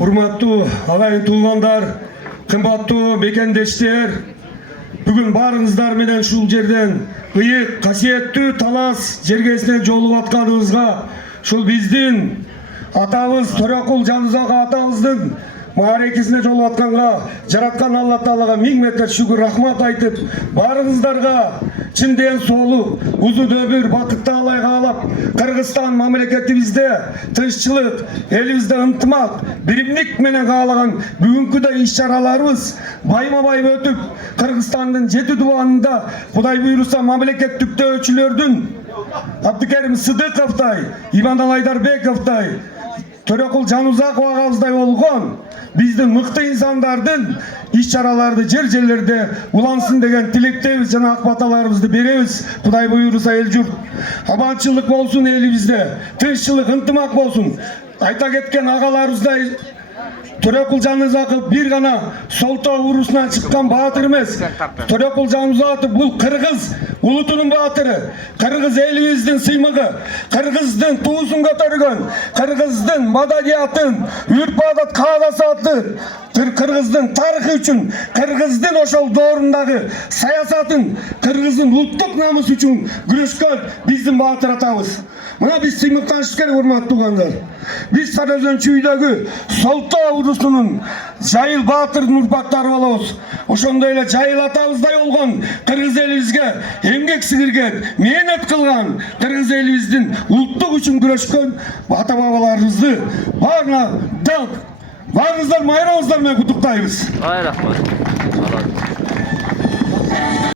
Урматтуу агайын туугандар, кымбаттуу мекендештер, бүгүн барыңыздар менен ушул жерден ыйык касиеттүү Талас жергесине жолугуп атканыбызга, ушул биздин атабыз Төрөкул Жанузак атабыздын маарекесине жолугуп атканга жараткан Алла Таалага миң мәрте шүгүр рахмат айтып, барыңыздарга чын ден соолук, узун өмүр, бакыттуулук каалап, Кыргызстан мамлекетибизде тынччылык, элибизде ынтымак, биримдик менен каалаган бүгүнкү иш-чараларыбыз байма-бай өтүп, Кыргызстандын 7 дубанында Кудай буйруса мамлекеттиктөөчүлөрдүн Абдыкерим Сыдыковдай, Иманал Айдарбековдай, Төрөкул Жанузаков агабыздай болгон биздин мыкты инсандардын иш-чараларды жер-жерлерде улансын деген тилектебиз жана ак баталарыбызды беребиз. Кудай буйруса эл журт аманчылык болсун, элибизде тынччылык, ынтымак болсун. Айта кеткен агаларыбыздай Төрөкул Жанузаков бир гана Солтоо урусунан чыккан баатыр эмес. Төрөкул Жанузаков бул кыргыз улутунун баатыры, кыргыз элибиздин сыймыгы, кыргыздын туусун көтөргөн, кыргыздын маданиятын, үрп-адат, кааласатын, кыргыздын тарыхы үчүн, кыргыздын ошол доорундагы саясатын, кыргыздын улуттук намысы үчүн күрөшкөн биздин баатыр атабыз. Мына биз сыймыктанышыбыз керек, урматтуу туугандар. Биз Сарыөзөн чүйдөгү Солтоо урусунун Жайыл баатырдын урпактары болобуз. Ошондой эле Жайыл атабыздай болгон кыргыз элибизге эмгек сиңирген, мээнет кылган, кыргыз элибиздин улуттук үчүн күрөшкөн ата-бабаларыбызды баарына даңк, баарыңыздар майрамыңыздар менен куттуктайбыз. Рахмат.